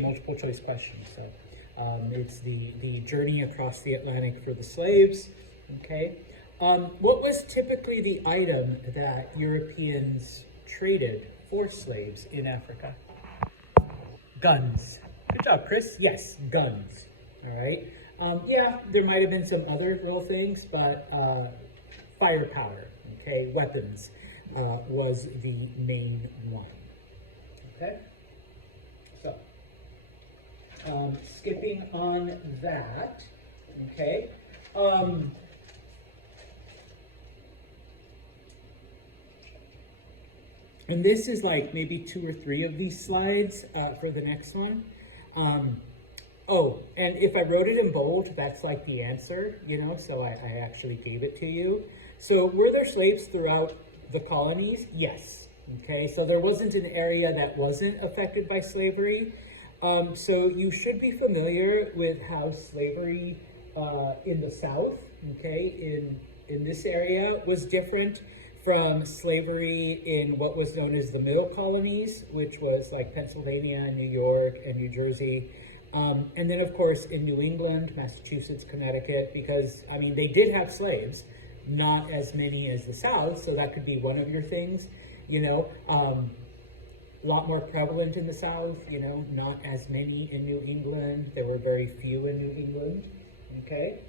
multiple choice question. So it's the journey across the Atlantic for the slaves. Okay. What was typically the item that Europeans traded for slaves in Africa? Guns. Good job, Chris. Yes, guns. All right. Yeah, there might have been some other little things, but firepower, okay, weapons was the main one. Okay. So, skipping on that, okay. And this is like maybe 2 or 3 of these slides for the next one. Oh, and if I wrote it in bold, that's like the answer, you know, so I actually gave it to you. So were there slaves throughout the colonies? Yes. Okay, so there wasn't an area that wasn't affected by slavery. So you should be familiar with how slavery in the South, okay, in this area was different from slavery in what was known as the middle colonies, which was like Pennsylvania, New York, and New Jersey. And then, of course, in New England, Massachusetts, Connecticut, because, I mean, they did have slaves, not as many as the South, so that could be one of your things, you know. A lot more prevalent in the South, you know, not as many in New England. There were very few in New England, okay.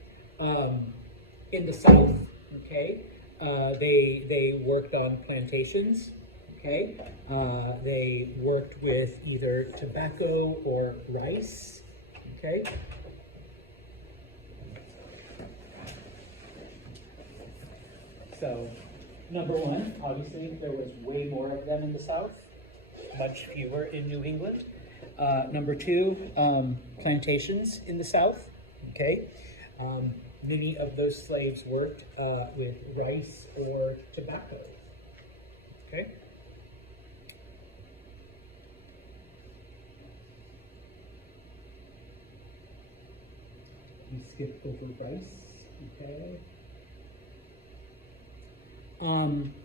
In the South, okay, they worked on plantations, okay. They worked with either tobacco or rice, okay. So, number one, obviously there was way more of them in the South, much fewer in New England. Number two, plantations in the South, okay. Many of those slaves worked with rice or tobacco, okay. We skip over rice, okay.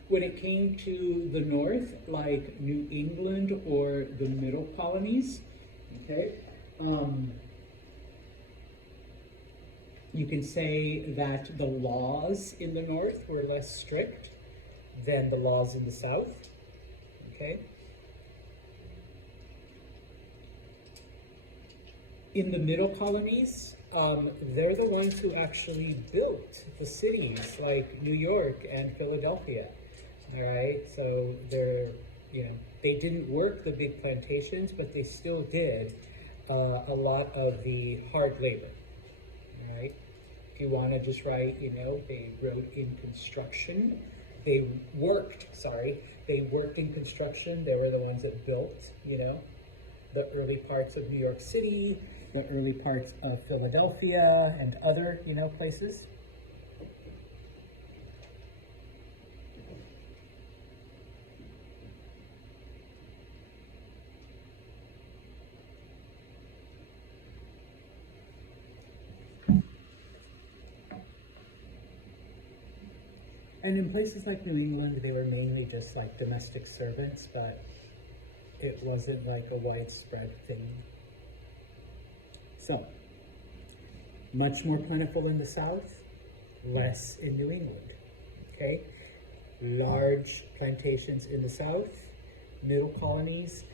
When it came to the North, like New England or the middle colonies, okay, you can say that the laws in the North were less strict than the laws in the South, okay. In the middle colonies, they're the ones who actually built the cities like New York and Philadelphia, all right? So they're, you know, they didn't work the big plantations, but they still did a lot of the hard labor, all right? If you want to just write, you know, they wrote in construction. They worked in construction. They were the ones that built, you know, the early parts of New York City, the early parts of Philadelphia, and other, you know, places. And in places like New England, they were mainly just like domestic servants, but it wasn't like a widespread thing. So, much more plentiful in the South, less in New England, okay? Large plantations in the South, middle colonies,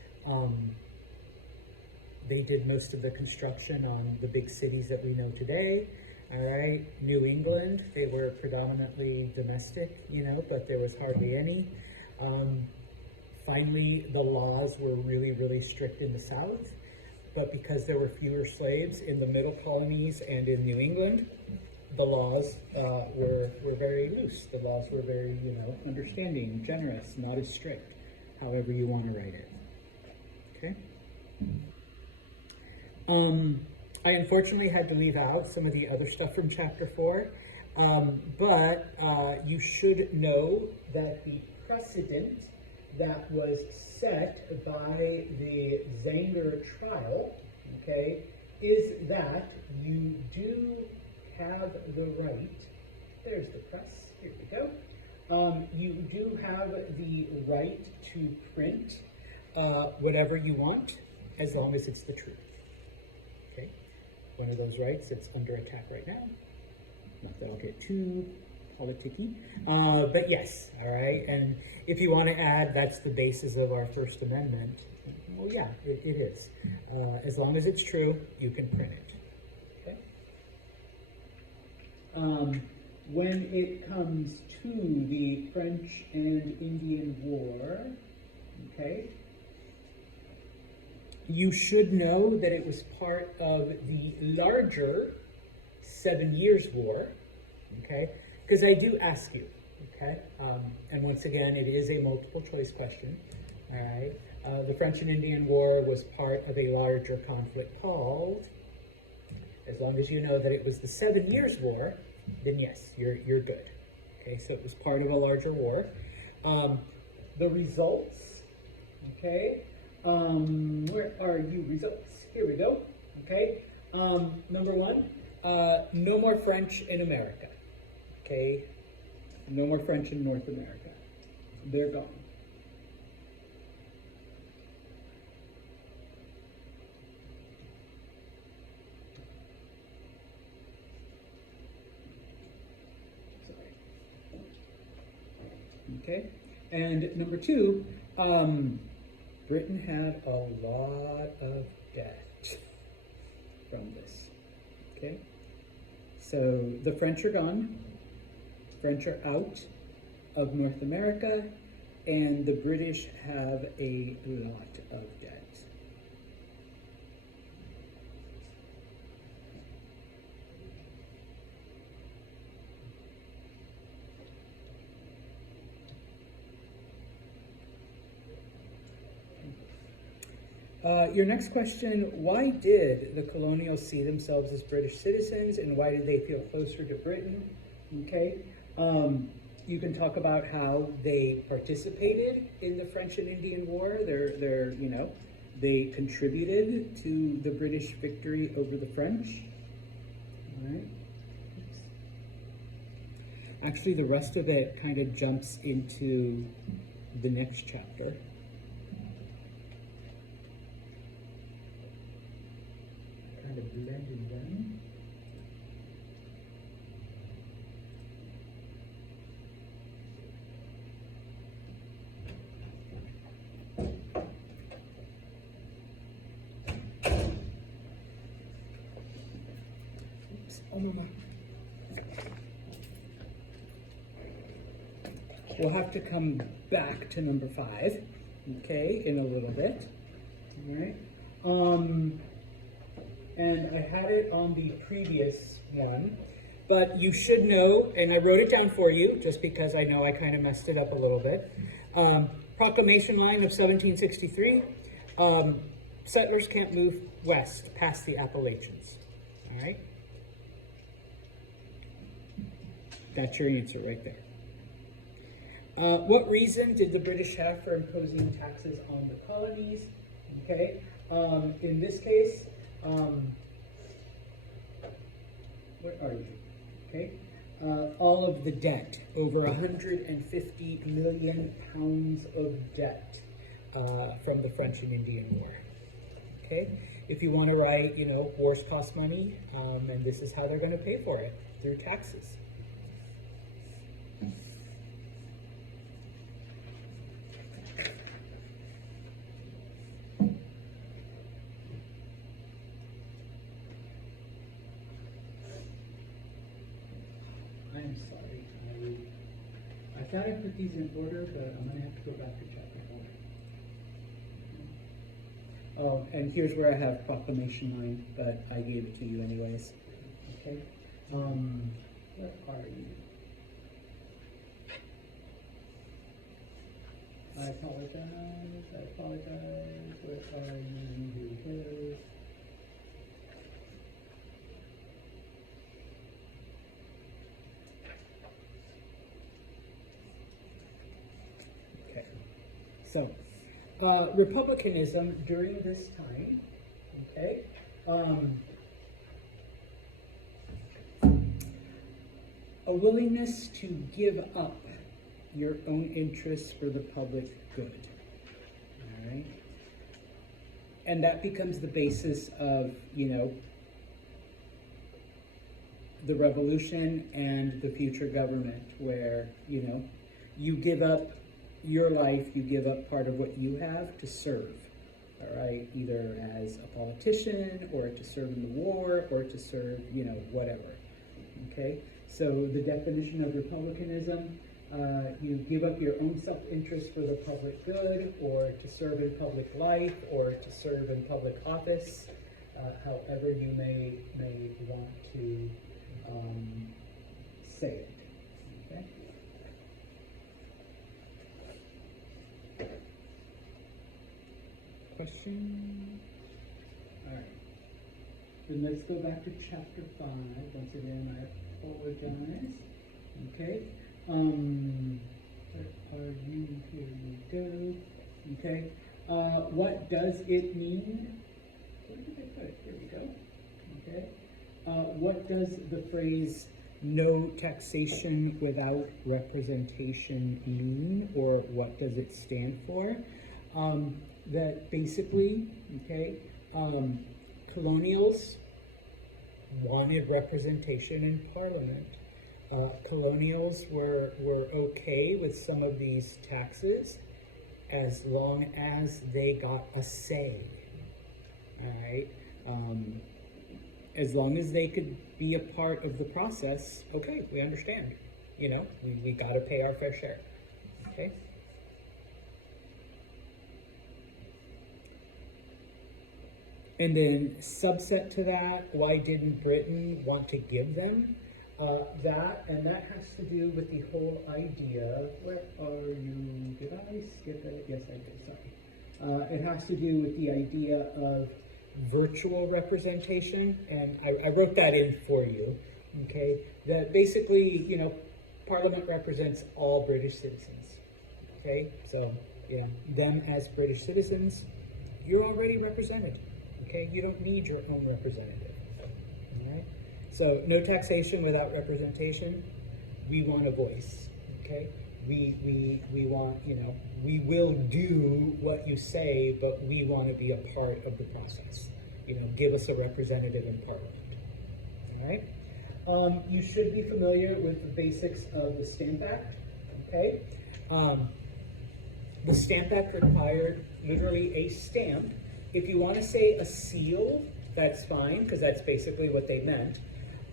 they did most of the construction on the big cities that we know today, all right? New England, they were predominantly domestic, you know, but there was hardly any. Finally, the laws were really, really strict in the South, but because there were fewer slaves in the middle colonies and in New England, the laws were very loose. The laws were very, you know, understanding, generous, not as strict, however you want to write it, okay? I unfortunately had to leave out some of the other stuff from chapter 4, but you should know that the precedent that was set by the Zenger trial, okay, is that you do have the right, there's the press, here we go, you do have the right to print whatever you want, as long as it's the truth. Okay, one of those rights that's under attack right now. Not that I'll get too politicky, but yes, all right. And if you want to add, that's the basis of our First Amendment. Well, yeah, it is. As long as it's true, you can print it. Okay. When it comes to the French and Indian War, okay, you should know that it was part of the larger 7 Years' War, okay, because I do ask you, okay, and once again, it is a multiple choice question, all right. The French and Indian War was part of a larger conflict called, as long as you know that it was the 7 Years' War, then yes, you're good. Okay, so it was part of a larger war. The results, okay, where are you results? Here we go, okay. Number one, no more French in America, okay. No more French in North America. They're gone. Okay, and number two, Britain had a lot of debt from this. Okay, so the French are gone, French are out of North America, and the British have a lot of debt. Your next question, why did the colonials see themselves as British citizens and why did they feel closer to Britain? Okay, you can talk about how they participated in the French and Indian War. They contributed to the British victory over the French. All right. Actually, the rest of it kind of jumps into the next chapter. Kind of blending them. Oops, oh mama. We'll have to come back to number 5, okay, in a little bit. All right. And I had it on the previous one, but you should know, and I wrote it down for you just because I know I kind of messed it up a little bit. Proclamation line of 1763, settlers can't move west past the Appalachians, all right? That's your answer right there. What reason did the British have for imposing taxes on the colonies? Okay, in this case, where are you? Okay, all of the debt, over 150 million pounds of debt from the French and Indian War. Okay, if you want to write, wars cost money, and this is how they're going to pay for it, through taxes. I'm sorry. I thought I put these in order, but I'm going to have to go back to chapter 4. Oh, and here's where I have proclamation line, but I gave it to you anyways. Okay. Where are you? I apologize. Where are you? Here we go. So, republicanism during this time, okay, a willingness to give up your own interests for the public good, all right? And that becomes the basis of, the revolution and the future government, where, you give up your life, you give up part of what you have to serve, all right? Either as a politician, or to serve in the war, or to serve, whatever, okay? So the definition of republicanism, you give up your own self-interest for the public good, or to serve in public life, or to serve in public office, however you may want to say it. Okay? Question? All right. Then let's go back to chapter 5. Once again, I apologize. Okay. Where are you? Here we go. Okay. What does it mean? Where did I put it? Here we go. Okay. What does the phrase "no taxation without representation" mean, or what does it stand for? That basically, okay, colonials wanted representation in Parliament. Colonials were okay with some of these taxes as long as they got a say, all right? As long as they could be a part of the process, okay, we understand. We got to pay our fair share, okay? And then subset to that, why didn't Britain want to give them that? And that has to do with the whole idea. Where are you? Did I skip it? Yes, I did, sorry. It has to do with the idea of virtual representation, and I wrote that in for you, okay? That basically, Parliament represents all British citizens, okay? So, yeah, them as British citizens, you're already represented, okay? You don't need your own representative, all right? So, no taxation without representation. We want a voice, okay? We want, we will do what you say, but we want to be a part of the process. Give us a representative in Parliament, all right? You should be familiar with the basics of the Stamp Act, okay? The Stamp Act required literally a stamp. If you want to say a seal, that's fine, because that's basically what they meant,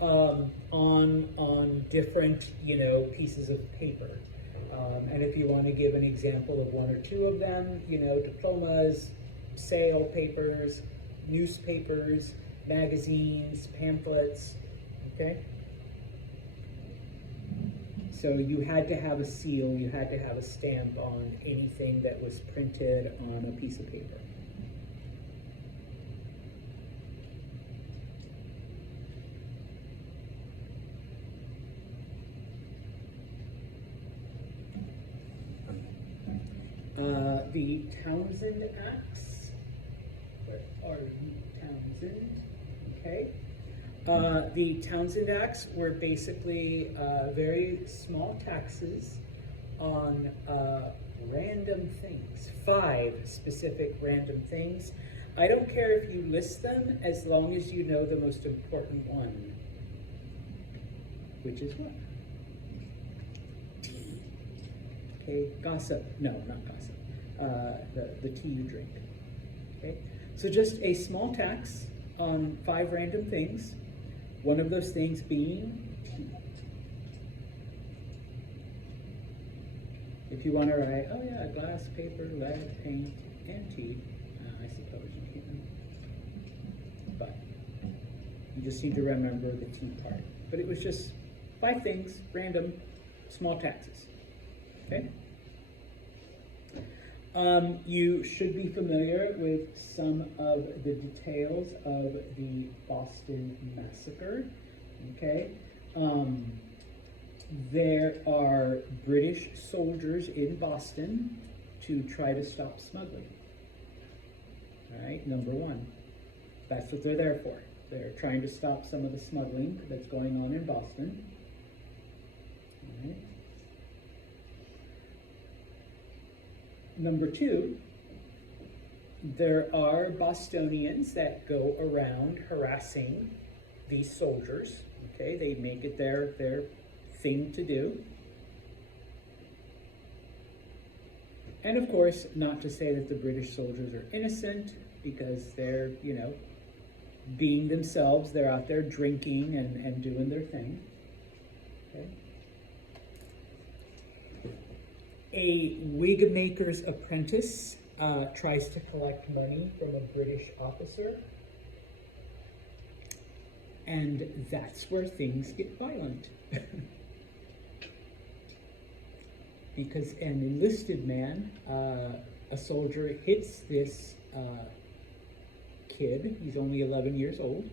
on different, pieces of paper. And if you want to give an example of one or two of them, diplomas, sale papers, newspapers, magazines, pamphlets, okay? So you had to have a seal, you had to have a stamp on anything that was printed on a piece of paper. The Townshend Acts. Where are you, Townshend? Okay. The Townshend Acts were basically very small taxes on random things, 5 specific random things. I don't care if you list them as long as you know the most important one, which is what? Tea. Okay, gossip. No, not gossip. The tea you drink. Okay, so just a small tax on 5 random things. One of those things being tea. If you want to write, oh yeah, glass, paper, lead, paint, and tea, I suppose you can. But you just need to remember the tea part. But it was just 5 things, random, small taxes. Okay? You should be familiar with some of the details of the Boston Massacre, okay? There are British soldiers in Boston to try to stop smuggling, all right, number 1. That's what they're there for. They're trying to stop some of the smuggling that's going on in Boston, all right? Number 2, there are Bostonians that go around harassing these soldiers. Okay, they make it their thing to do. And of course, not to say that the British soldiers are innocent, because they're, you know, being themselves. They're out there drinking and doing their thing. Okay. A wig maker's apprentice tries to collect money from a British officer. And that's where things get violent. Because an enlisted man, a soldier, hits this kid. He's only 11 years old.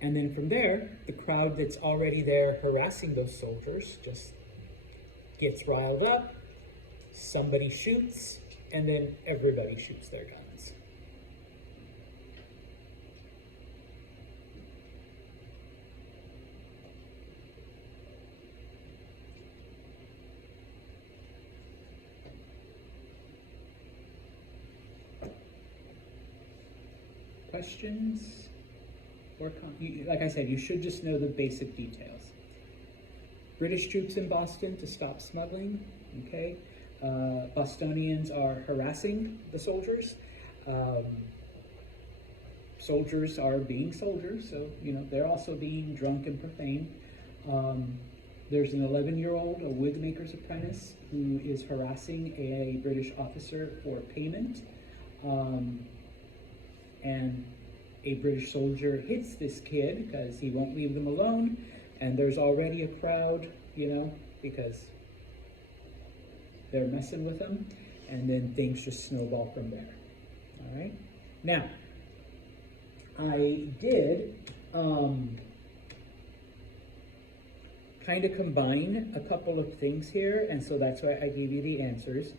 And then from there, the crowd that's already there harassing those soldiers just gets riled up. Somebody shoots, and then everybody shoots their guns. Questions? Or like I said, you should just know the basic details. British troops in Boston to stop smuggling, okay? Bostonians are harassing the soldiers. Soldiers are being soldiers, so, you know, they're also being drunk and profane. There's an 11-year-old, a wig maker's apprentice, who is harassing a British officer for payment. And a British soldier hits this kid because he won't leave them alone. And there's already a crowd, you know, because they're messing with them. And then things just snowball from there. All right. Now, I did kind of combine a couple of things here. And so that's why I gave you the answers.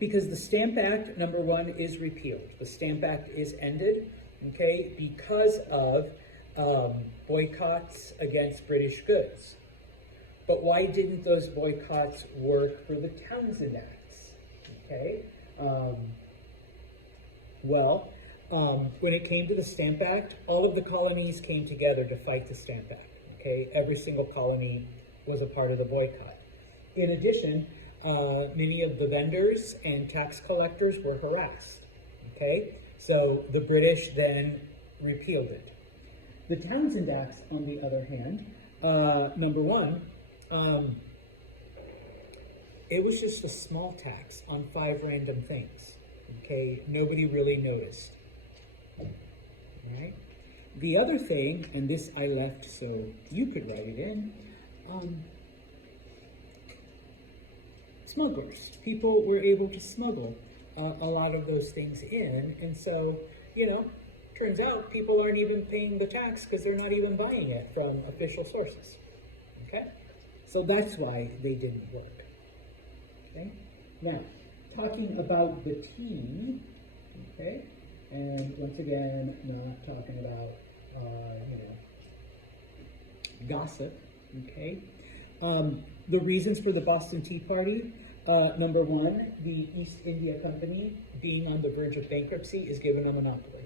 Because the Stamp Act, number one, is repealed. The Stamp Act is ended, okay, because of boycotts against British goods. But why didn't those boycotts work for the Townshend Acts? Okay, when it came to the Stamp Act, all of the colonies came together to fight the Stamp Act. Okay, every single colony was a part of the boycott. In addition, many of the vendors and tax collectors were harassed, okay? So the British then repealed it. The Townshend Acts, on the other hand, number one, it was just a small tax on 5 random things, okay? Nobody really noticed, all right? The other thing, and this I left so you could write it in, smugglers. People were able to smuggle a lot of those things in, and so, you know, turns out people aren't even paying the tax because they're not even buying it from official sources, okay? So that's why they didn't work, okay? Now, talking about the tea, okay? And once again, not talking about, gossip, okay? The reasons for the Boston Tea Party, number one, the East India Company, being on the verge of bankruptcy, is given a monopoly,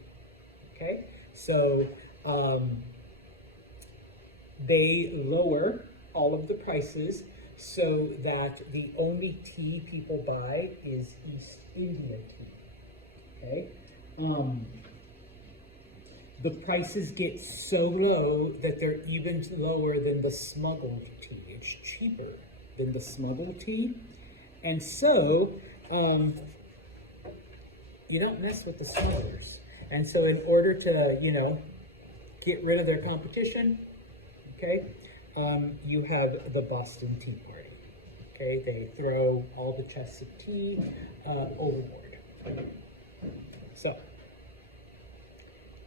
okay? So they lower all of the prices so that the only tea people buy is East India tea, okay? The prices get so low that they're even lower than the smuggled tea. It's cheaper than the smuggled tea. And so, you don't mess with the smugglers. And so in order to, you know, get rid of their competition, okay, you have the Boston Tea Party. Okay, they throw all the chests of tea overboard. So,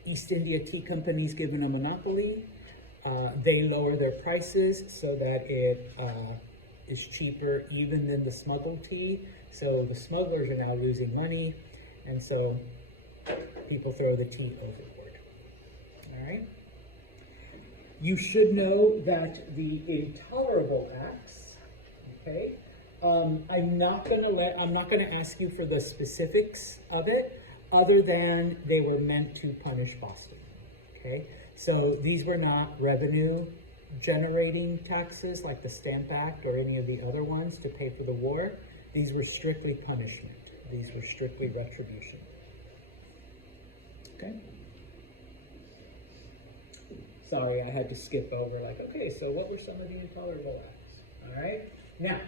East India Tea Company is given a monopoly. They lower their prices so that it is cheaper even than the smuggled tea. So the smugglers are now losing money, and so people throw the tea overboard. All right? You should know that the Intolerable Acts, okay, I'm not gonna ask you for the specifics of it, other than they were meant to punish Boston, okay? So these were not revenue generating taxes like the Stamp Act or any of the other ones to pay for the war. These were strictly punishment. These were strictly retribution. Okay? Sorry, I had to skip over, like, okay, so what were some of the intolerable acts? All right? Now,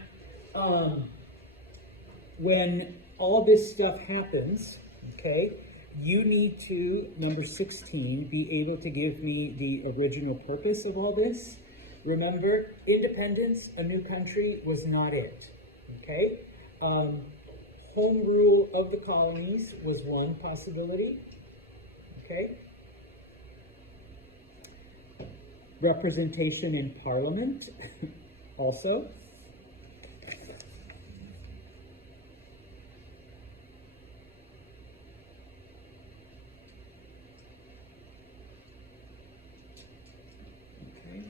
when all this stuff happens, okay, you need to, number 16, be able to give me the original purpose of all this. Remember, independence, a new country, was not it, okay? Home rule of the colonies was one possibility, okay? Representation in Parliament, also. Okay.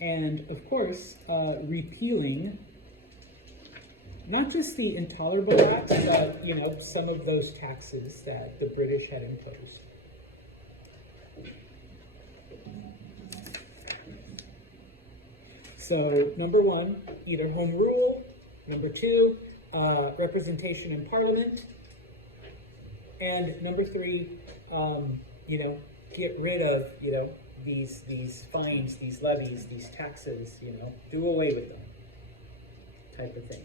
And of course, repealing not just the intolerable acts, but some of those taxes that the British had imposed. So number one, either home rule. Number two, representation in Parliament. And number three, get rid of, these fines, these levies, these taxes, do away with them, type of thing.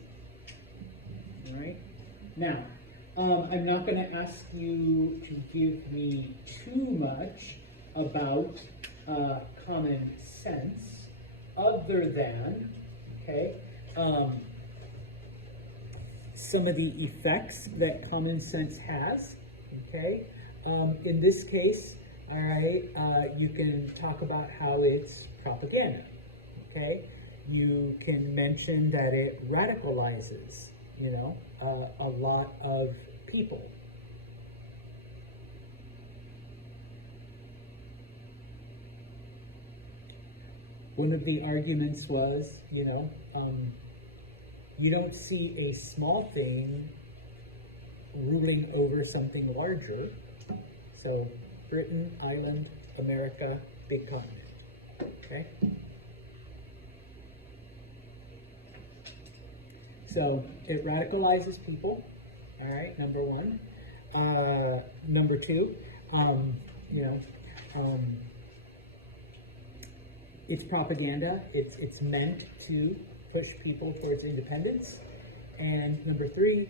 All right? Now, I'm not going to ask you to give me too much about common sense, other than, some of the effects that common sense has, in this case, all right, you can talk about how it's propaganda, You can mention that it radicalizes, a lot of people. One of the arguments was, you don't see a small thing ruling over something larger. So Britain, Ireland, America, big continent, okay? So it radicalizes people, all right, number one. Number two, it's propaganda. It's meant to push people towards independence. And number three,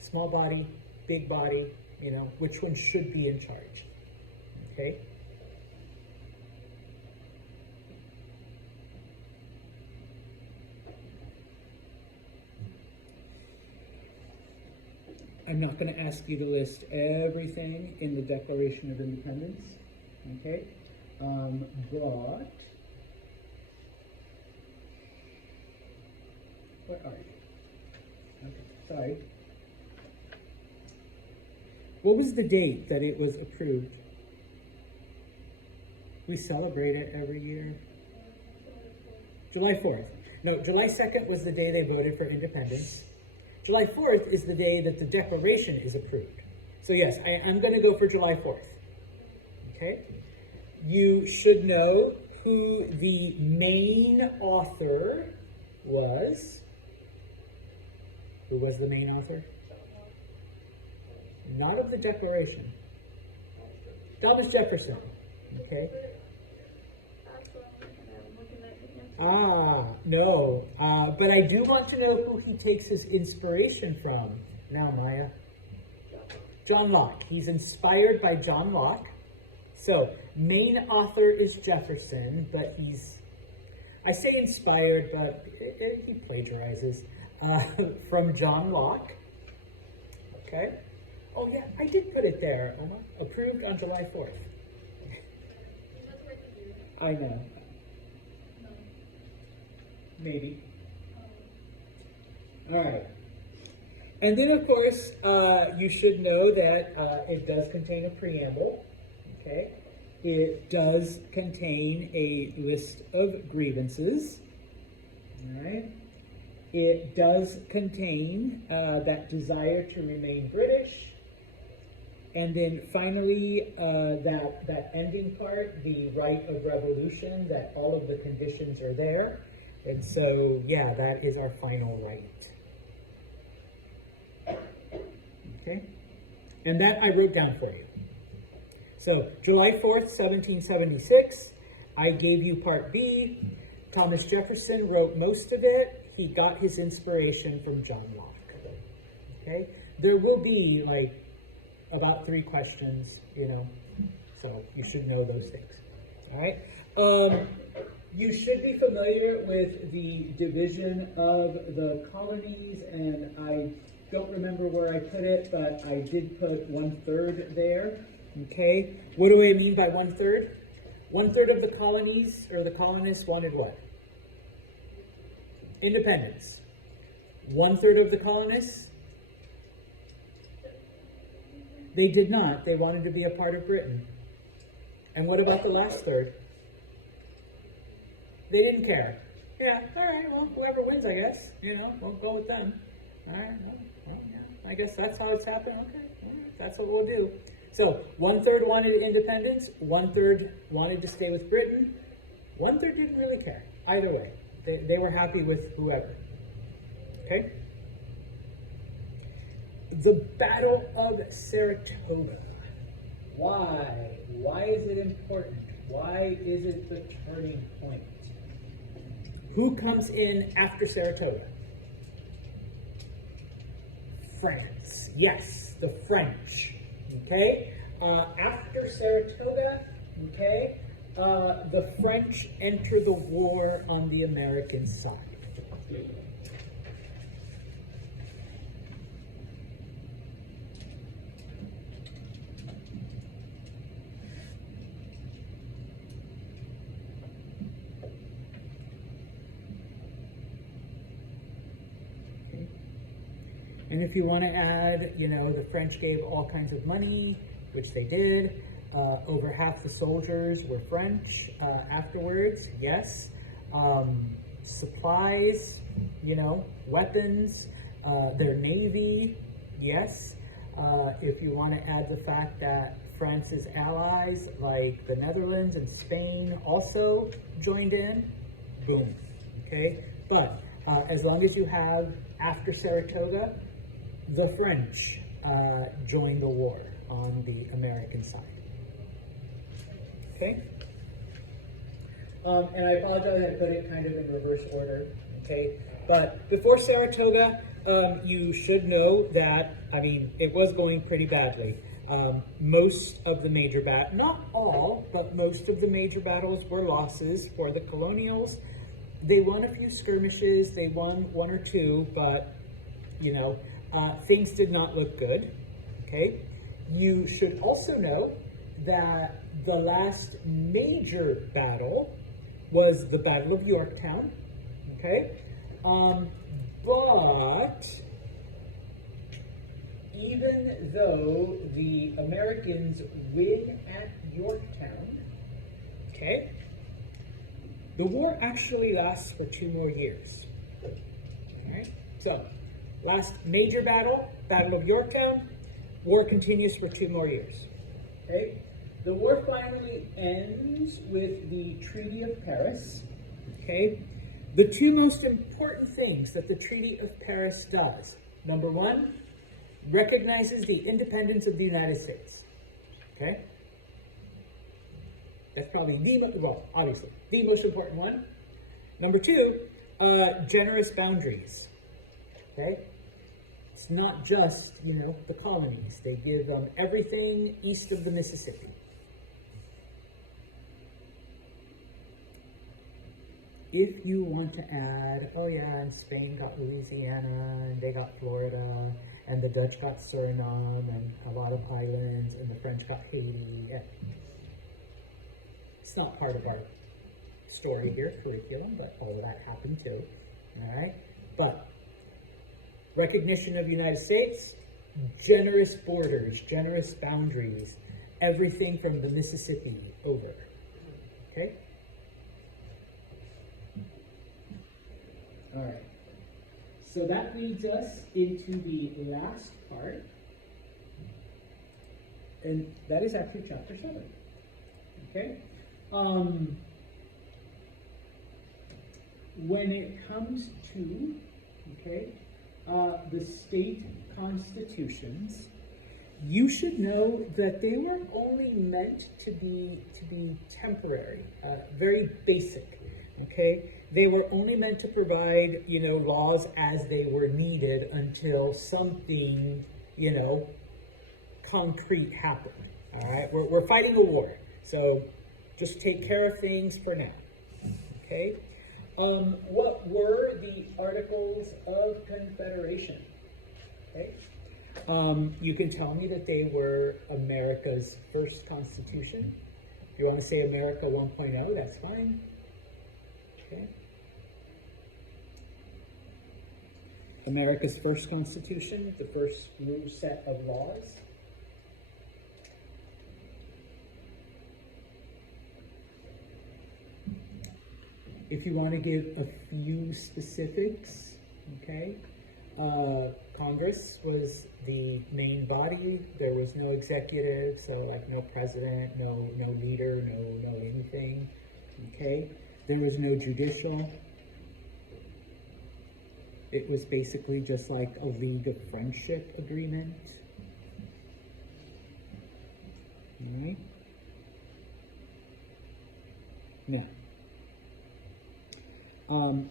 small body, big body, which one should be in charge, okay? I'm not going to ask you to list everything in the Declaration of Independence, okay? But where are you? Okay, sorry. What was the date that it was approved? We celebrate it every year. July 4th. No, July 2nd was the day they voted for independence. July 4th is the day that the Declaration is approved. So yes, I'm going to go for July 4th. Okay? You should know who the main author was. Who was the main author? Not of the Declaration. Thomas Jefferson. Okay? No. But I do want to know who he takes his inspiration from. Now, Maya. John Locke. He's inspired by John Locke. So, main author is Jefferson, but I say inspired, but he plagiarizes from John Locke. Okay? Oh, yeah, I did put it there. Approved on July 4th. I know. Maybe. All right. And then, of course, you should know that it does contain a preamble. Okay. It does contain a list of grievances. All right. It does contain that desire to remain British. And then finally, that ending part, the right of revolution, that all of the conditions are there. And so, yeah, that is our final right. Okay? And that I wrote down for you. So, July 4th, 1776, I gave you part B. Thomas Jefferson wrote most of it. He got his inspiration from John Locke. Okay? There will be, like, about 3 questions, you know, so you should know those things. All right? You should be familiar with the division of the colonies, and I don't remember where I put it, but I did put 1/3 there. Okay? What do I mean by 1/3? 1/3 of the colonies, or the colonists, wanted what? Independence. 1/3 of the colonists, they did not. They wanted to be a part of Britain. And what about the last third? They didn't care. Yeah, all right, well, whoever wins, I guess. You know, we'll go with them. All right, well yeah, I guess that's how it's happened. Okay, all right, that's what we'll do. So, 1/3 wanted independence, 1/3 wanted to stay with Britain, 1/3 didn't really care. Either way, they were happy with whoever. Okay? The Battle of Saratoga. Why? Why is it important? Why is it the turning point? Who comes in after Saratoga? France. Yes, the French. Okay? After Saratoga, okay, the French enter the war on the American side. And if you want to add, you know, the French gave all kinds of money, which they did. Over half the soldiers were French afterwards, yes. Supplies, you know, weapons, their navy, yes. If you want to add the fact that France's allies, like the Netherlands and Spain, also joined in, boom, okay? But as long as you have after Saratoga, the French joined the war on the American side. Okay? And I apologize, I put it kind of in reverse order. Okay? But before Saratoga, you should know that, I mean, it was going pretty badly. Most of the major battles, not all, but most of the major battles were losses for the colonials. They won a few skirmishes, they won 1 or 2, but, you know, things did not look good, okay? You should also know that the last major battle was the Battle of Yorktown, okay? But even though the Americans win at Yorktown, okay, the war actually lasts for 2 more years, all right? So, last major battle, Battle of Yorktown, war continues for 2 more years, okay? The war finally ends with the Treaty of Paris, okay? The 2 most important things that the Treaty of Paris does, number 1, recognizes the independence of the United States, okay? That's probably obviously, the most important one. Number 2, generous boundaries, okay? It's not just, you know, the colonies. They give them everything east of the Mississippi. If you want to add, oh yeah, and Spain got Louisiana, and they got Florida, and the Dutch got Suriname, and a lot of islands, and the French got Haiti. It's not part of our story here, curriculum, but all of that happened too, all right? But recognition of the United States, generous borders, generous boundaries, everything from the Mississippi over, okay? All right. So that leads us into the last part, and that is actually chapter 7. Okay? When it comes to, okay, the state constitutions, you should know that they were only meant to be temporary, very basic. Okay, they were only meant to provide, laws as they were needed until something, concrete happened. All right, we're fighting a war, so just take care of things for now. Okay, what were the Articles of Confederation? Okay. You can tell me that they were America's first constitution. If you want to say America 1.0, that's fine. Okay. America's first constitution, the first new set of laws. If you want to give a few specifics, okay, Congress was the main body. There was no executive, so like no president, no leader, no anything. Okay, there was no judicial. It was basically just like a League of Friendship agreement. All right. Now,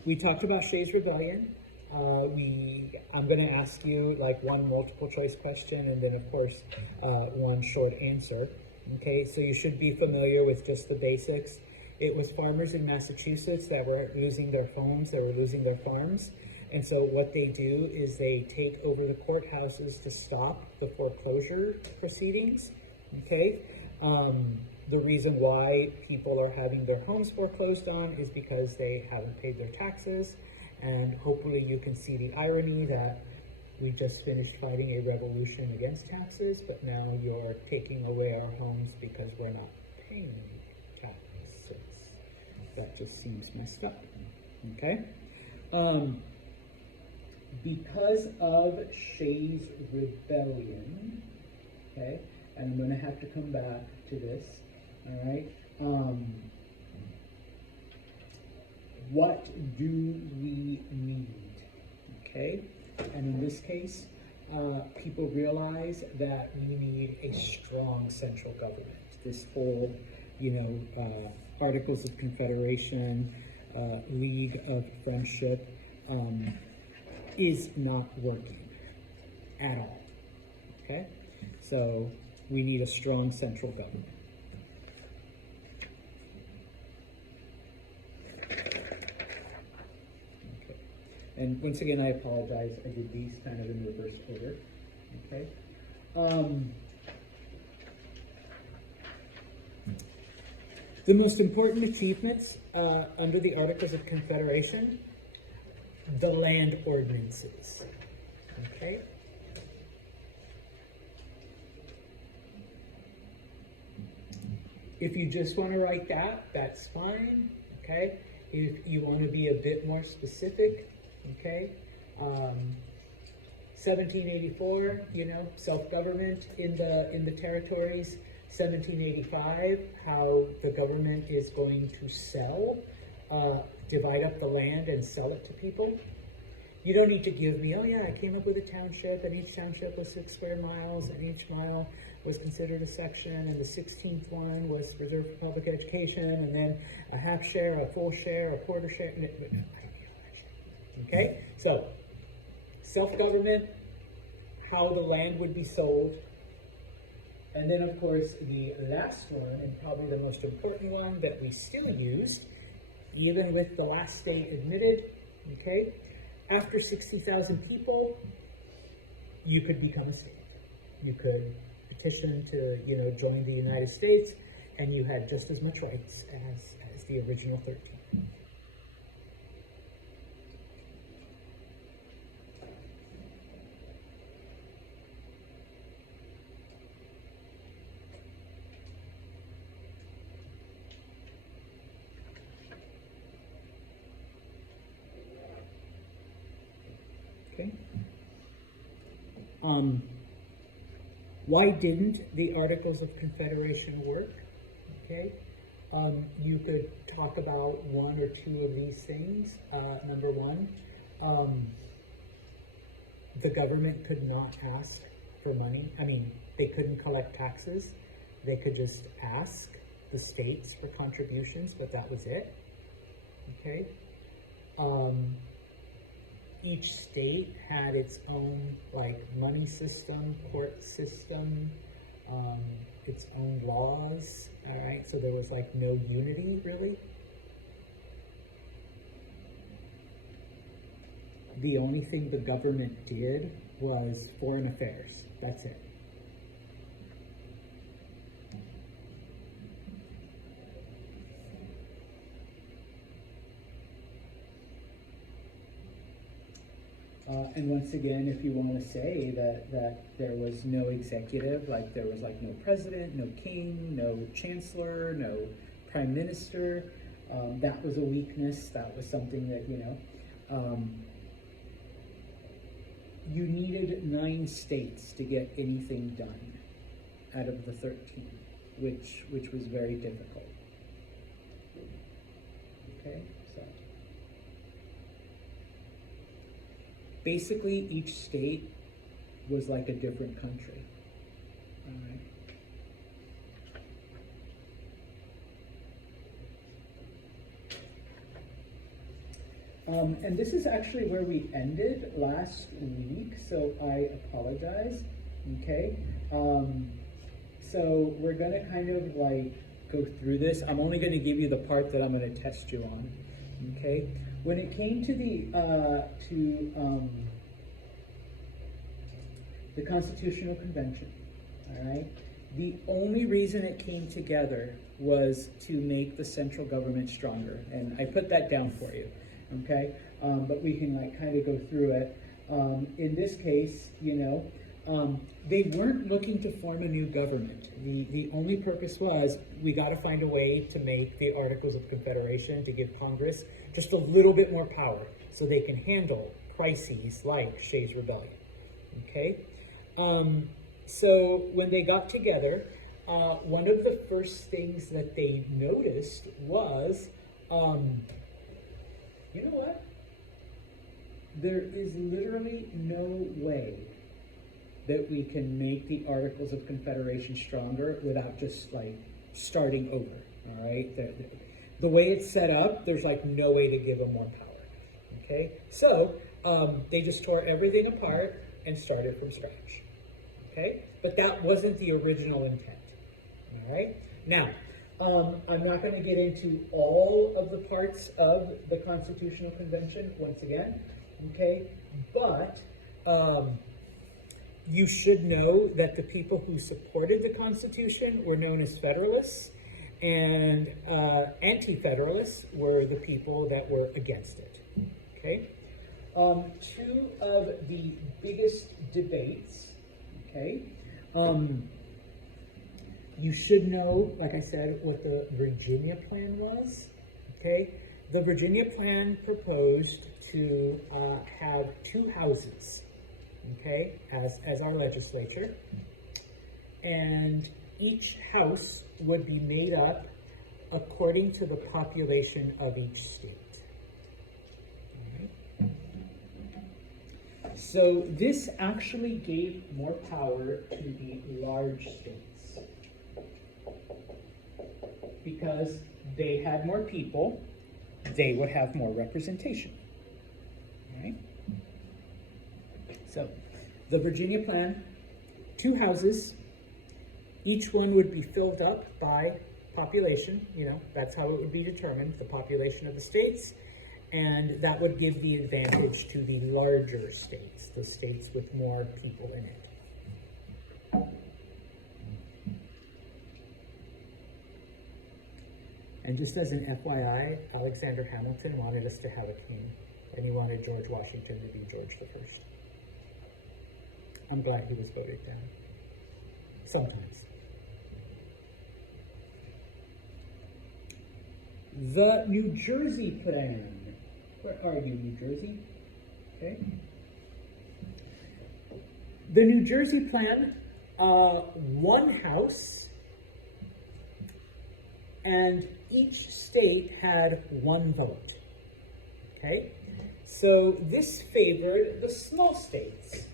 we talked about Shays' Rebellion. I'm going to ask you like one multiple choice question and then of course one short answer. Okay, so you should be familiar with just the basics. It was farmers in Massachusetts that were losing their homes, that were losing their farms. And so what they do is they take over the courthouses to stop the foreclosure proceedings. Okay, the reason why people are having their homes foreclosed on is because they haven't paid their taxes. And hopefully you can see the irony that we just finished fighting a revolution against taxes, but now you're taking away our homes because we're not paying taxes. That just seems messed up, okay? Because of Shays' Rebellion, okay, and I'm going to have to come back to this, all right? What do we need, okay? And in this case, people realize that we need a strong central government. This whole, Articles of Confederation, League of Friendship, is not working at all, okay? So we need a strong central government. And once again, I apologize. I did these kind of in reverse order. Okay. The most important achievements under the Articles of Confederation, the land ordinances. Okay. If you just want to write that, that's fine. Okay. If you want to be a bit more specific, okay, 1784, self-government in the territories. 1785, how the government is going to divide up the land and sell it to people. You don't need to give me, oh yeah, I came up with a township, and each township was 6 square miles, and each mile was considered a section, and the 16th one was reserved for public education, and then a half share, a full share, a quarter share. Okay, so self-government, how the land would be sold, and then of course the last one, and probably the most important one that we still use, even with the last state admitted, okay, after 60,000 people, you could become a state. You could petition to, join the United States, and you had just as much rights as the original 13. Why didn't the Articles of Confederation work? Okay, you could talk about one or two of these things. Number one, the government could not ask for money. I mean, they couldn't collect taxes. They could just ask the states for contributions, but that was it. Okay. Each state had its own like money system, court system, its own laws. All right, so there was like no unity really. The only thing the government did was foreign affairs. That's it. And once again, if you want to say that there was no executive, like there was like no president, no king, no chancellor, no prime minister, that was a weakness. That was something that, you needed 9 states to get anything done out of the 13, which was very difficult. Okay, so basically each state was like a different country. All right. And this is actually where we ended last week, so I apologize, okay? So we're gonna kind of like go through this. I'm only gonna give you the part that I'm gonna test you on, okay? When it came to the Constitutional Convention, all right? The only reason it came together was to make the central government stronger, and I put that down for you. Okay, but we can like kind of go through it. In this case, they weren't looking to form a new government. The only purpose was we got to find a way to make the Articles of Confederation to give Congress just a little bit more power so they can handle crises like Shays' Rebellion. Okay, so when they got together, one of the first things that they noticed was you know what? There is literally no way that we can make the Articles of Confederation stronger without just like starting over, all right? The way it's set up, there's like no way to give them more power, okay? So they just tore everything apart and started from scratch, okay? But that wasn't the original intent, all right? Now, I'm not going to get into all of the parts of the Constitutional Convention once again, okay? But you should know that the people who supported the Constitution were known as Federalists, and Anti-Federalists were the people that were against it, okay? 2 of the biggest debates, okay? You should know, like I said, what the Virginia Plan was, okay? The Virginia Plan proposed to have 2 houses, okay, as our legislature. And each house would be made up according to the population of each state. All right? So this actually gave more power to the large states, because they had more people, they would have more representation. All right? So, the Virginia Plan, 2 houses, each one would be filled up by population, that's how it would be determined, the population of the states, and that would give the advantage to the larger states, the states with more people in it. And just as an FYI, Alexander Hamilton wanted us to have a king, and he wanted George Washington to be George I. I'm glad he was voted down. Sometimes. The New Jersey Plan. Where are you, New Jersey? Okay. The New Jersey plan, one house, and each state had one vote. Okay? So this favored the small states,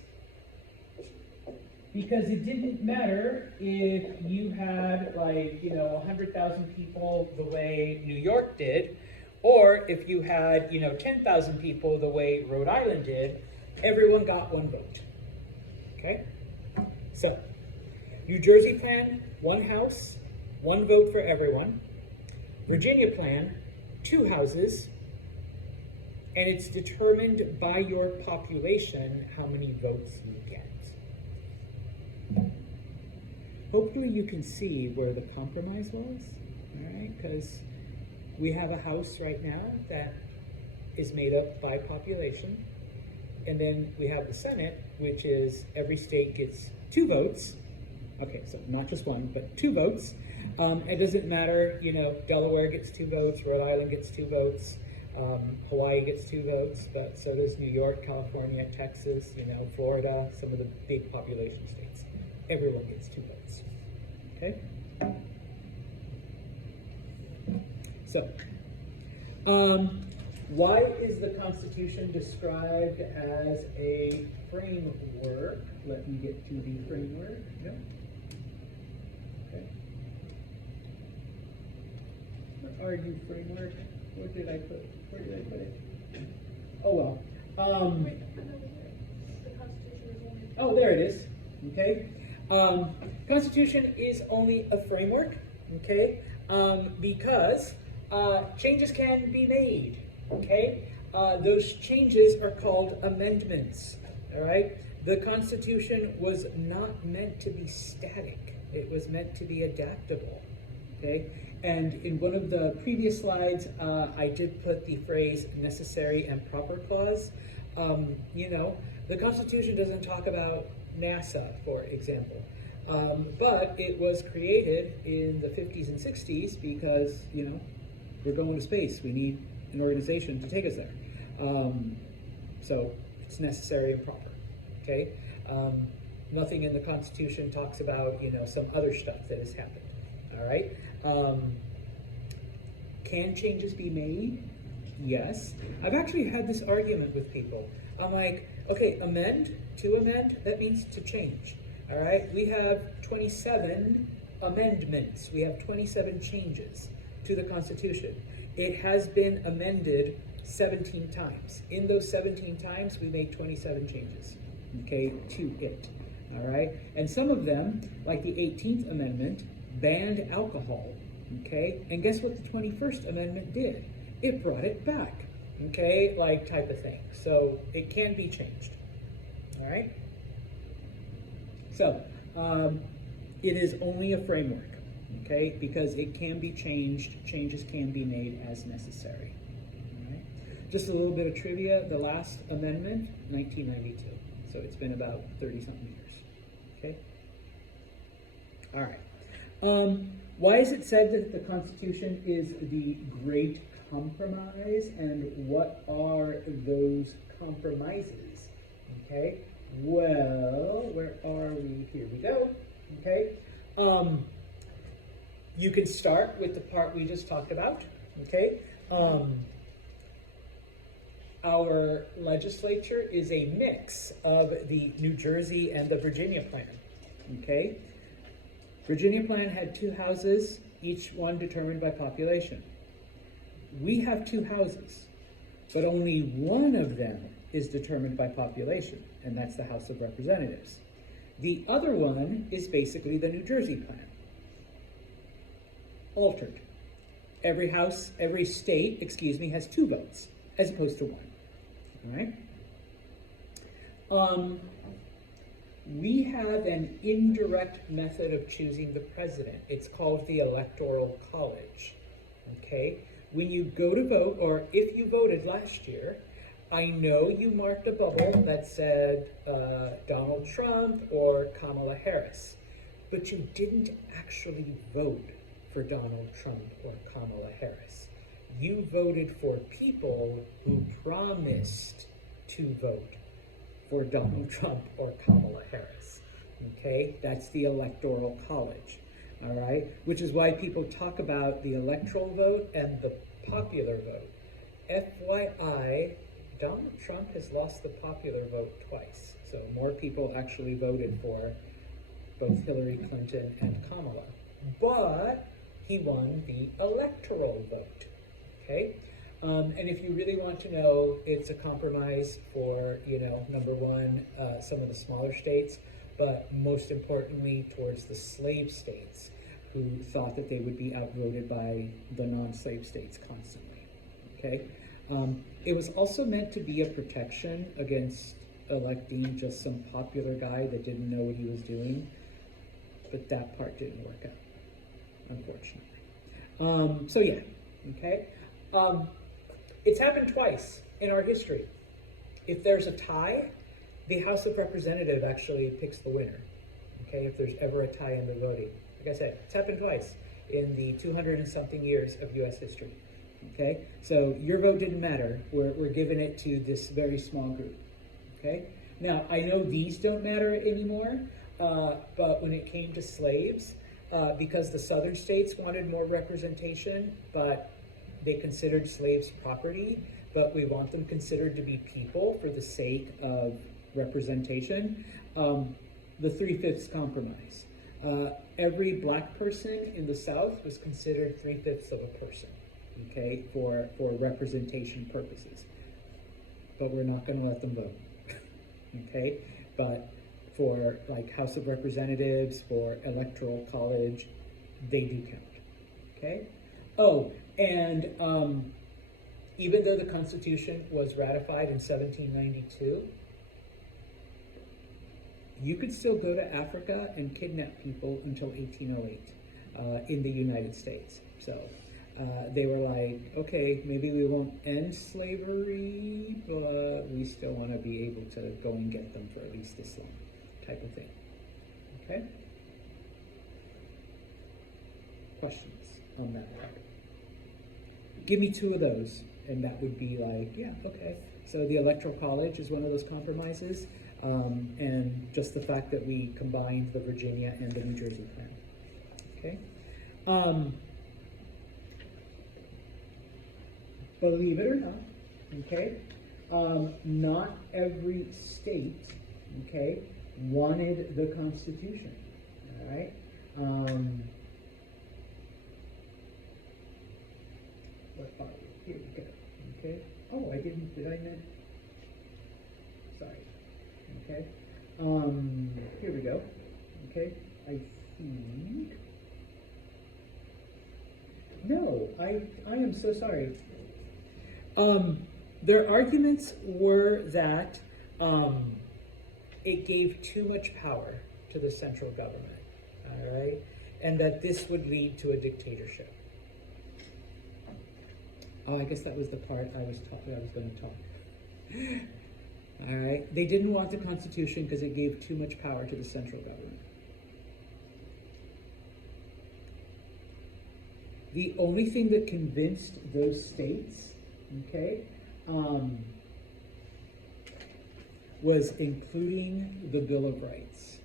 because it didn't matter if you had, like, 100,000 people the way New York did, or if you had, 10,000 people the way Rhode Island did. Everyone got one vote. Okay? So, New Jersey plan, one house, one vote for everyone. Virginia plan, two houses, and it's determined by your population how many votes you get. Hopefully you can see where the compromise was, all right? Because we have a house right now that is made up by population, and then we have the Senate, which is every state gets two votes. Okay, so not just one, but two votes. It doesn't matter, Delaware gets two votes, Rhode Island gets two votes, Hawaii gets two votes, but so does New York, California, Texas, Florida, some of the big population states. Everyone gets two votes. Okay? So, why is the Constitution described as a framework? Let me get to the framework. No? Okay. Where are you, framework? Where did I put it? Oh, well. Oh, there it is. Okay. Constitution is only a framework, okay, because changes can be made, okay? Those changes are called amendments, all right? The Constitution was not meant to be static. It was meant to be adaptable, okay? And in one of the previous slides, I did put the phrase necessary and proper clause. The Constitution doesn't talk about NASA, for example. But it was created in the 50s and 60s because, we're going to space. We need an organization to take us there. So it's necessary and proper, okay? Nothing in the Constitution talks about, some other stuff that has happened, all right? Can changes be made? Yes. I've actually had this argument with people. I'm like, okay, to amend, that means to change. All right, we have 27 amendments. We have 27 changes to the Constitution. It has been amended 17 times. In those 17 times, we made 27 changes, okay, to it. All right, and some of them, like the 18th Amendment, banned alcohol, okay? And guess what the 21st Amendment did? It brought it back, okay, like type of thing. So it can be changed, all right? So, it is only a framework, okay, because it can be changed, changes can be made as necessary, all right? Just a little bit of trivia, the last amendment, 1992, so it's been about 30-something years, okay? All right. Why is it said that the Constitution is the Great Compromise, and what are those compromises, okay? Well, where are we? Here we go. Okay. You can start with the part we just talked about. Okay. Our legislature is a mix of the New Jersey and the Virginia plan. Okay. Virginia plan had two houses, each one determined by population. We have two houses, but only one of them is determined by population, and that's the House of Representatives. The other one is basically the New Jersey plan. Altered. Every state, has two votes, as opposed to one, all right? We have an indirect method of choosing the president. It's called the Electoral College, okay? When you go to vote, or if you voted last year, I know you marked a bubble that said Donald Trump or Kamala Harris, but you didn't actually vote for Donald Trump or Kamala Harris. You voted for people who promised to vote for Donald Trump or Kamala Harris. Okay, that's the Electoral College. All right, which is why people talk about the electoral vote and the popular vote. FYI, Donald Trump has lost the popular vote twice. So more people actually voted for both Hillary Clinton and Kamala. But he won the electoral vote. Okay? And if you really want to know, it's a compromise for, number one, some of the smaller states, but most importantly towards the slave states who thought that they would be outvoted by the non-slave states constantly. Okay? It was also meant to be a protection against electing just some popular guy that didn't know what he was doing, but that part didn't work out, unfortunately. So yeah, okay. It's happened twice in our history. If there's a tie, the House of Representatives actually picks the winner. Okay, if there's ever a tie in the voting. Like I said, it's happened twice in the 200 and something years of US history. Okay, so your vote didn't matter. We're giving it to this very small group. Okay, now I know these don't matter anymore, but when it came to slaves, because the southern states wanted more representation, but they considered slaves property, but we want them considered to be people for the sake of representation, the 3/5 compromise. Every black person in the South was considered 3/5 of a person, okay, for representation purposes. But we're not going to let them vote, okay? But for like House of Representatives, for Electoral College, they do count, okay? Oh, and even though the Constitution was ratified in 1792, you could still go to Africa and kidnap people until 1808 in the United States. So they were like, okay, maybe we won't end slavery, but we still want to be able to go and get them for at least this long, type of thing. Okay? Questions on that part? Give me two of those, and that would be like, yeah, okay. So the Electoral College is one of those compromises, and just the fact that we combined the Virginia and the New Jersey plan. Okay. Believe it or not, okay, not every state, okay, wanted the Constitution. All right. What are we? Here we go. Okay. Oh, I didn't. Did I miss? Sorry. Okay. Here we go. Okay. I think. No, I am so sorry. Their arguments were that it gave too much power to the central government. All right, and that this would lead to a dictatorship. Oh, I guess that was the part I was going to talk. All right. They didn't want the Constitution because it gave too much power to the central government. The only thing that convinced those states, okay, was including the Bill of Rights.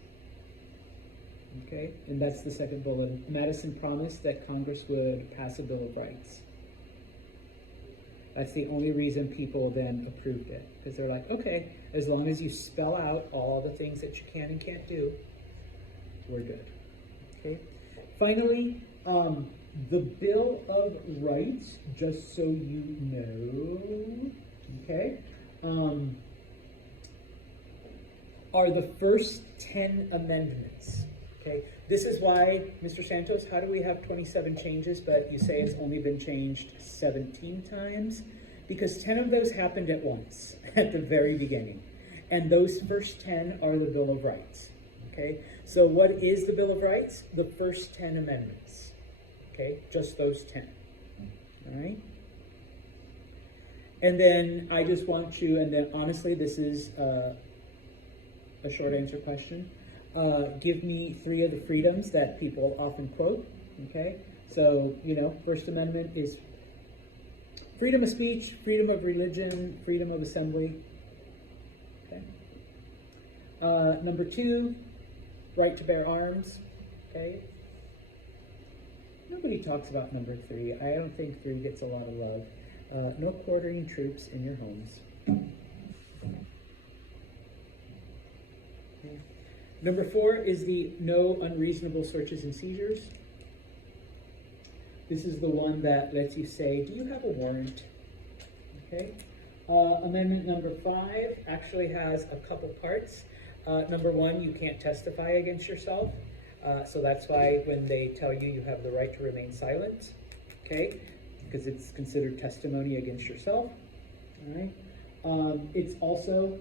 Okay, and that's the second bullet. Madison promised that Congress would pass a Bill of Rights. That's the only reason people then approved it. Because they're like, okay, as long as you spell out all the things that you can and can't do, we're good. Okay. Finally, the Bill of Rights, just so you know, okay, are the first 10 amendments. Okay. This is why, Mr. Santos, how do we have 27 changes, but you say it's only been changed 17 times? Because 10 of those happened at once, at the very beginning. And those first 10 are the Bill of Rights. Okay? So what is the Bill of Rights? The first 10 amendments. Okay? Just those 10. All right? And then I just want you, and then honestly, this is a short answer question. Give me 3 of the freedoms that people often quote, okay? So, First Amendment is freedom of speech, freedom of religion, freedom of assembly, okay? Number 2, right to bear arms, okay? Nobody talks about number 3. I don't think 3 gets a lot of love. No quartering troops in your homes. Okay. Number 4 is the no unreasonable searches and seizures. This is the one that lets you say, do you have a warrant? Okay. Amendment number 5 actually has a couple parts. Number 1, you can't testify against yourself. So that's why when they tell you you have the right to remain silent, okay, because it's considered testimony against yourself. All right. It's also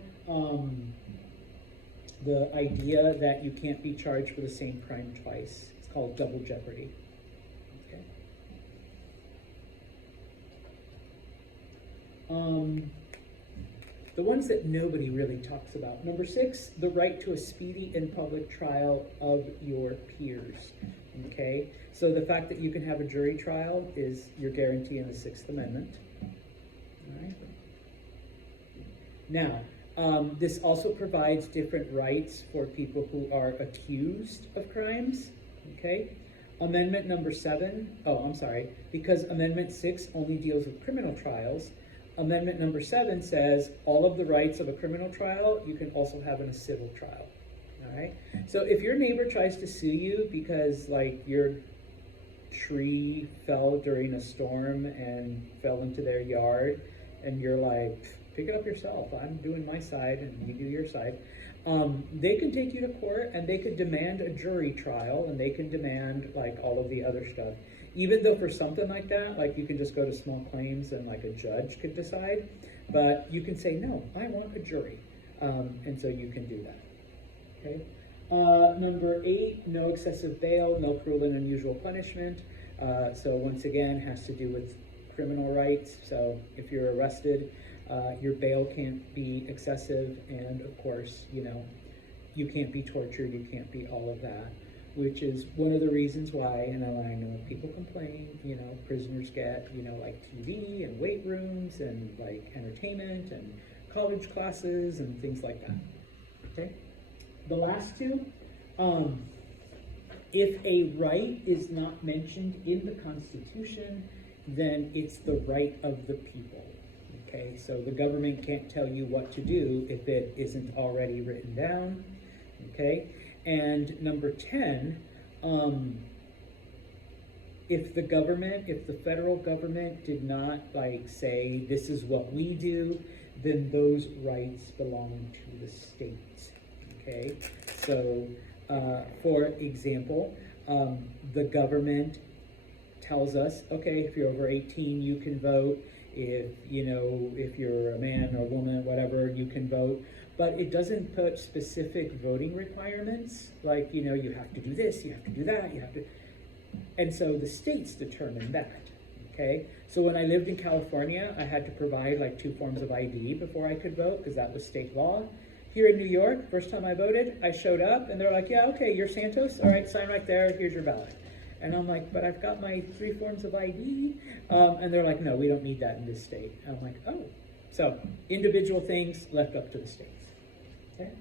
the idea that you can't be charged for the same crime twice. It's called double jeopardy. Okay. The ones that nobody really talks about. Number 6, the right to a speedy and public trial of your peers. Okay, so the fact that you can have a jury trial is your guarantee in the 6th Amendment. All right. Now, this also provides different rights for people who are accused of crimes. Okay. Amendment number 7, because Amendment 6 only deals with criminal trials. Amendment number 7 says all of the rights of a criminal trial you can also have in a civil trial. All right. So if your neighbor tries to sue you because like your tree fell during a storm and fell into their yard, and you're like, pick it up yourself. I'm doing my side and you do your side. They can take you to court and they could demand a jury trial and they can demand like all of the other stuff. Even though for something like that, like you can just go to small claims and like a judge could decide, but you can say, no, I want a jury. And so you can do that, okay? Number 8, no excessive bail, no cruel and unusual punishment. So once again, has to do with criminal rights. So if you're arrested, your bail can't be excessive, and of course, you know, you can't be tortured, you can't be all of that, which is one of the reasons why, and I know people complain, you know, prisoners get, you know, like TV and weight rooms and like entertainment and college classes and things like that, okay? The last 2, if a right is not mentioned in the Constitution, then it's the right of the people. Okay, so the government can't tell you what to do if it isn't already written down. Okay, and number 10, if the federal government did not like say this is what we do, then those rights belong to the state. Okay, so for example, the government tells us, okay, if you're over 18, you can vote. If you're a man or woman, whatever, you can vote. But it doesn't put specific voting requirements, like, you know, you have to do this, you have to do that, you have to. And so the states determine that, okay? So when I lived in California, I had to provide like 2 forms of ID before I could vote, because that was state law. Here in New York, first time I voted, I showed up and they're like, yeah, okay, you're Santos, all right, sign right there, here's your ballot. And I'm like, but I've got my 3 forms of ID. And they're like, no, we don't need that in this state. And I'm like, oh. So individual things left up to the states. Okay.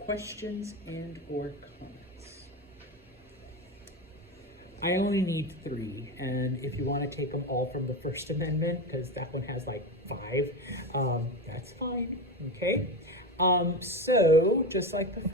Questions and or comments? I only need 3. And if you want to take them all from the First Amendment, because that one has like 5, that's fine. Okay. So just like the